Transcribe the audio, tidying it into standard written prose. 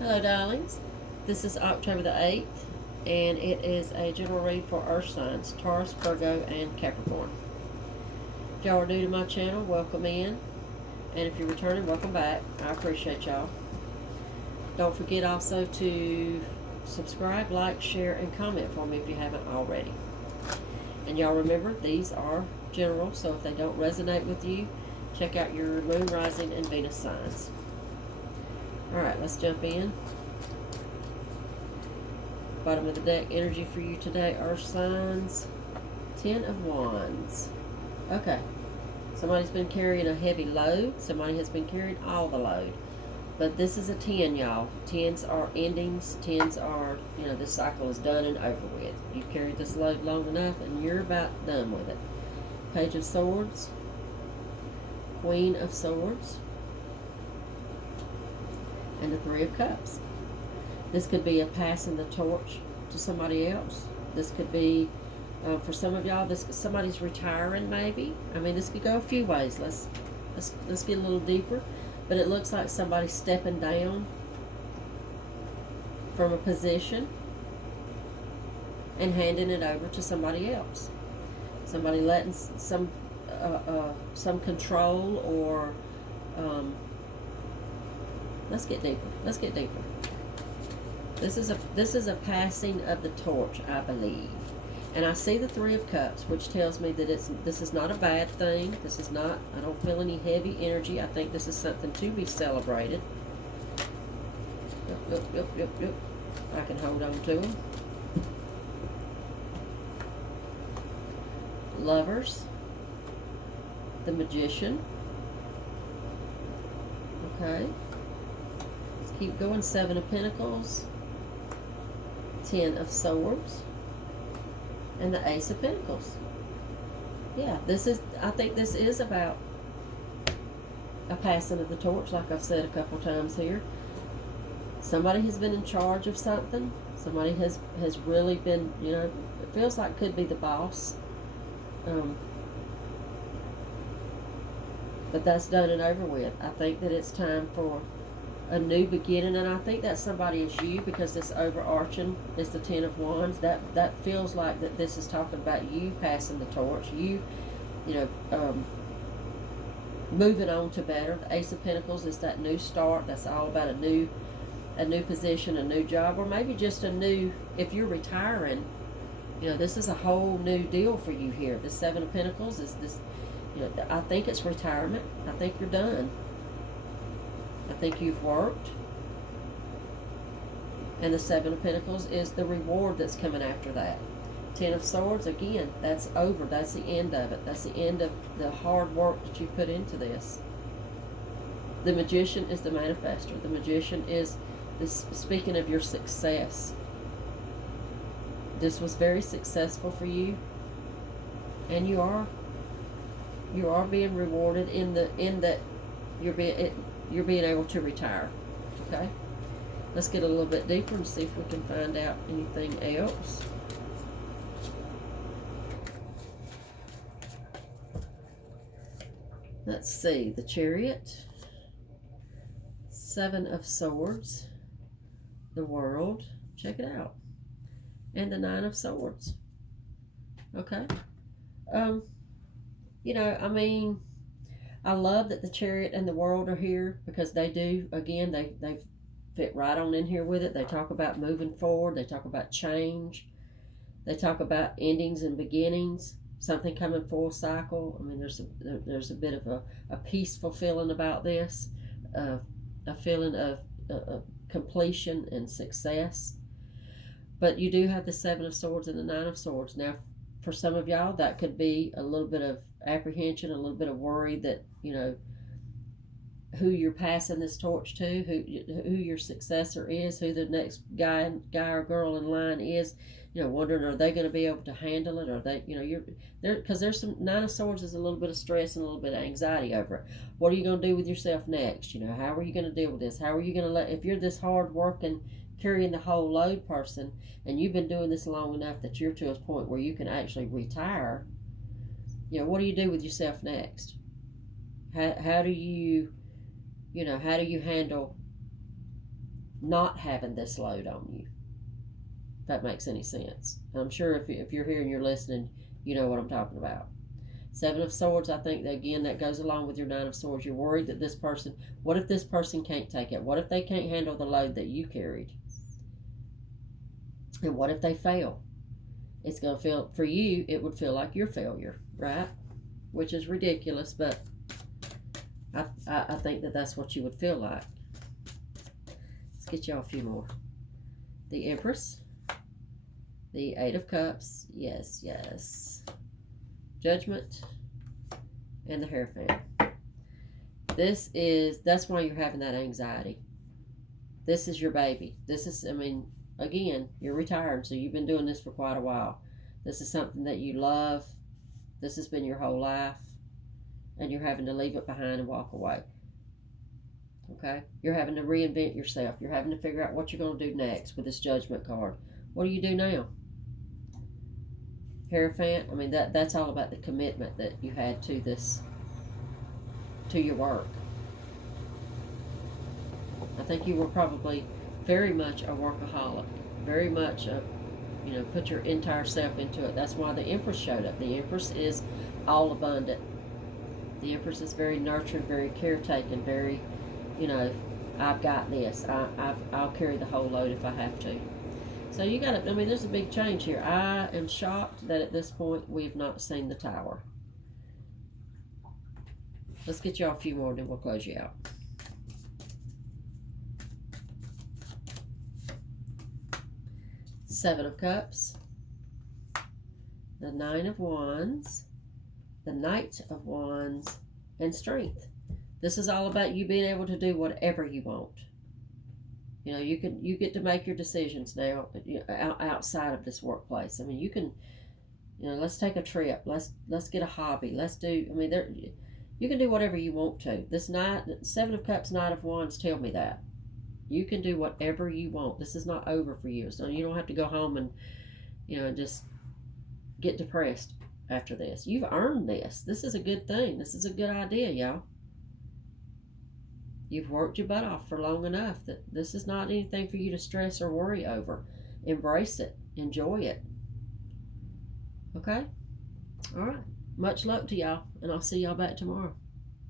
Hello, darlings. This is October the 8th, and it is a general read for Earth signs Taurus, Virgo, and Capricorn. If y'all are new to my channel, welcome in. And if you're returning, welcome back. I appreciate y'all. Don't forget also to subscribe, like, share, and comment for me if you haven't already. And y'all remember, these are general, so if they don't resonate with you, check out your moon, rising, and Venus signs. Alright, let's jump in. Bottom of the deck energy for you today, Earth signs. 10 of Wands. Okay. Somebody's been carrying a heavy load. Somebody has been carrying all the load. But this is a 10, y'all. 10s are endings. 10s are, this cycle is done and over with. You've carried this load long enough and you're about done with it. Page of Swords. Queen of Swords. And the Three of Cups. This could be a passing the torch to somebody else. This could be, for some of y'all, somebody's retiring maybe. I mean, this could go a few ways. Let's get a little deeper. But it looks like somebody's stepping down from a position and handing it over to somebody else. Somebody letting some control or let's get deeper. Let's get deeper. This is a passing of the torch, I believe. And I see the Three of Cups, which tells me that this is not a bad thing. This is not, I don't feel any heavy energy. I think this is something to be celebrated. Yep. I can hold on to them. Lovers. The Magician. Okay. Let's keep going. 7 of Pentacles. 10 of Swords. And the Ace of Pentacles. Yeah, I think this is about a passing of the torch, like I've said a couple times here. Somebody has been in charge of something. Somebody has really been, it feels like could be the boss. But that's done and over with. I think that it's time for a new beginning, and I think that somebody is you, because this overarching is the 10 of Wands. That feels like that this is talking about you passing the torch, moving on to better. The Ace of Pentacles is that new start. That's all about a new position, a new job, or maybe just a new, if you're retiring, this is a whole new deal for you here. The 7 of Pentacles is this, I think it's retirement. I think you're done. I think you've worked. And the 7 of Pentacles is the reward that's coming after that. 10 of Swords, again, that's over. That's the end of it. That's the end of the hard work that you put into this. The Magician is the manifester. The Magician is speaking of your success. This was very successful for you. And you are being rewarded in that you're being able to retire. Okay? Let's get a little bit deeper and see if we can find out anything else. Let's see. The Chariot. 7 of Swords. The World. Check it out. And the 9 of Swords. Okay? I mean, I love that the Chariot and the World are here, because they do, again, they fit right on in here with it. They talk about moving forward. They talk about change. They talk about endings and beginnings, something coming full cycle. I mean, there's a bit of a peaceful feeling about this, a feeling of completion and success. But you do have the 7 of Swords and the 9 of Swords. Now, for some of y'all, that could be a little bit of apprehension, a little bit of worry that, who you're passing this torch to, who your successor is, who the next guy or girl in line is, wondering, are they going to be able to handle it? Or they, you're there, because there's some 9 of Swords is a little bit of stress and a little bit of anxiety over it. What are you going to do with yourself next? How are you going to deal with this? How are you going to if you're this hard working, carrying the whole load person, and you've been doing this long enough that you're to a point where you can actually retire, what do you do with yourself next? How do you handle not having this load on you. If that makes any sense. And I'm sure if you're here and you're listening, you know what I'm talking about. Seven of Swords, I think that again that goes along with your Nine of Swords. You're worried that this person, what if this person can't take it? What if they can't handle the load that you carried? And what if they fail? It's going to feel, for you, it would feel like your failure, right? Which is ridiculous, but I think that that's what you would feel like. Let's get y'all a few more. The Empress, the Eight of Cups, yes, yes. Judgment, and the Hierophant. That's why you're having that anxiety. This is your baby. This is, I mean, again, you're retired, so you've been doing this for quite a while. This is something that you love. This has been your whole life, and you're having to leave it behind and walk away. Okay? You're having to reinvent yourself. You're having to figure out what you're going to do next with this Judgment card. What do you do now? Hierophant, I mean, that's all about the commitment that you had to this, to your work. I think you were probably very much a workaholic, very much put your entire self into it. That's why the Empress showed up. The Empress is all abundant. The Empress is very nurturing, very caretaking, very, I've got this. I'll carry the whole load if I have to. So you got to, I mean, there's a big change here. I am shocked that at this point we've not seen the Tower. Let's get y'all a few more, then we'll close you out. Seven of Cups, the Nine of Wands, the Knight of Wands, and Strength. This is all about you being able to do whatever you want. You get to make your decisions now outside of this workplace. I mean, you can, let's take a trip. Let's get a hobby. You can do whatever you want to. This Seven of Cups, Knight of Wands tell me that. You can do whatever you want. This is not over for you. So you don't have to go home and, just get depressed after this. You've earned this. This is a good thing. This is a good idea, y'all. You've worked your butt off for long enough that this is not anything for you to stress or worry over. Embrace it. Enjoy it. Okay? All right. Much luck to y'all, and I'll see y'all back tomorrow.